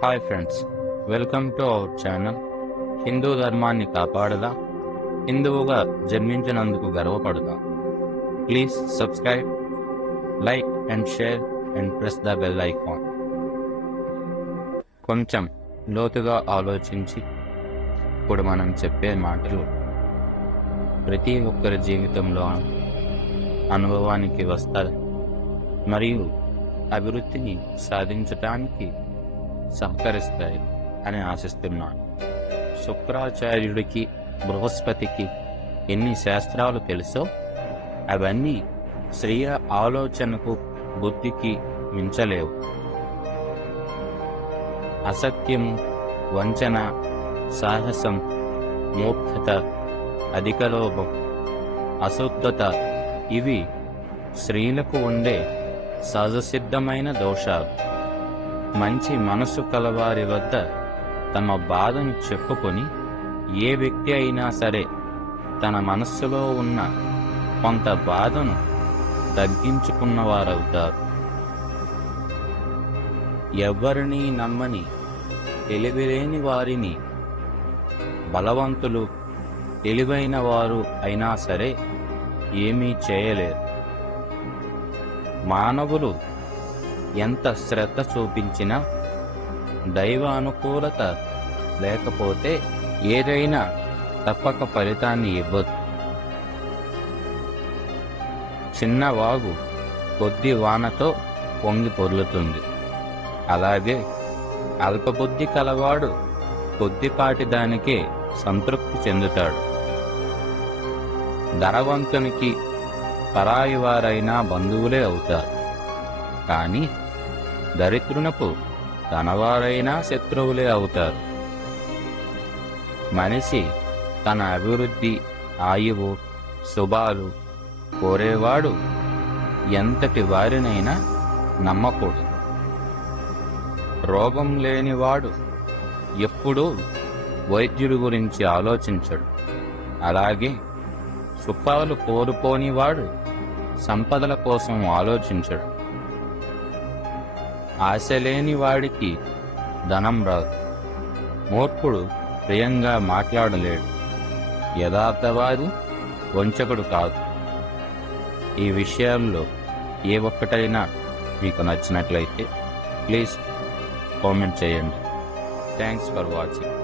Hi friends welcome to our channel Hindu ధర్మాన్ని కాపాడదా హిందువుగా జన్మించినందుకు గర్వపడదా please subscribe like and share and press the bell icon కొంచెం లోతుగా ఆలోచించి ఇప్పుడు మనం చెప్పే మాటలు ప్రతి ఒక్కరి జీవితంలో అనుభవానికి వస్తాయి మరియు అభివృద్ధిని సాధించటానికి సహకరిస్తాయి అని ఆశిస్తున్నాను. శుక్రాచార్యుడికి బృహస్పతికి ఎన్ని శాస్త్రాలు తెలుసో అవన్నీ స్త్రీయ ఆలోచనకు బుద్ధికి మించలేవు. అసత్యము వంచన సాహసం మూర్ఖత అధిక లోభం అశుద్ధత ఇవి స్త్రీలకు ఉండే సహజసిద్ధమైన దోషాలు. మంచి మనసు కలవారి వద్ద తమ బాధను చెప్పుకొని ఏ వ్యక్తి అయినా సరే తన మనస్సులో ఉన్న కొంత బాధను తగ్గించుకున్నవారవుతారు. ఎవరినీ నమ్మని తెలివిలేని వారిని బలవంతులు తెలివైన వారు అయినా సరే ఏమీ చేయలేరు. మానవులు ఎంత శ్రద్ధ చూపించినా దైవానుకూలత లేకపోతే ఏదైనా తప్పక ఫలితాన్ని ఇవ్వదు. చిన్న వాగు కొద్ది వానతో పొంగి పొర్లుతుంది. అలాగే అల్పబుద్ధి కలవాడు కొద్దిపాటి దానికే సంతృప్తి చెందుతాడు. ధనవంతునికి పరాయి వారైనా బంధువులే అవుతారు. కానీ దరిద్రునకు తనవారైనా శత్రువులే అవుతారు. మనిషి తన అభివృద్ధి ఆయువు శుభాలు కోరేవాడు ఎంతటి వారినైనా నమ్మకూడదు. రోగం లేనివాడు ఎప్పుడూ వైద్యుడి గురించి ఆలోచించడు. అలాగే సుఖాలు కోరుకోనివాడు సంపదల కోసం ఆలోచించడు. ఆశ లేని వాడికి ధనం రాదు. మూర్ఖుడు ప్రియంగా మాట్లాడలేడు. యథార్థవాది వంచకుడు కాదు. ఈ విషయాల్లో ఏ ఒక్కటైనా మీకు నచ్చినట్లయితే ప్లీజ్ కామెంట్ చేయండి. Thanks for watching.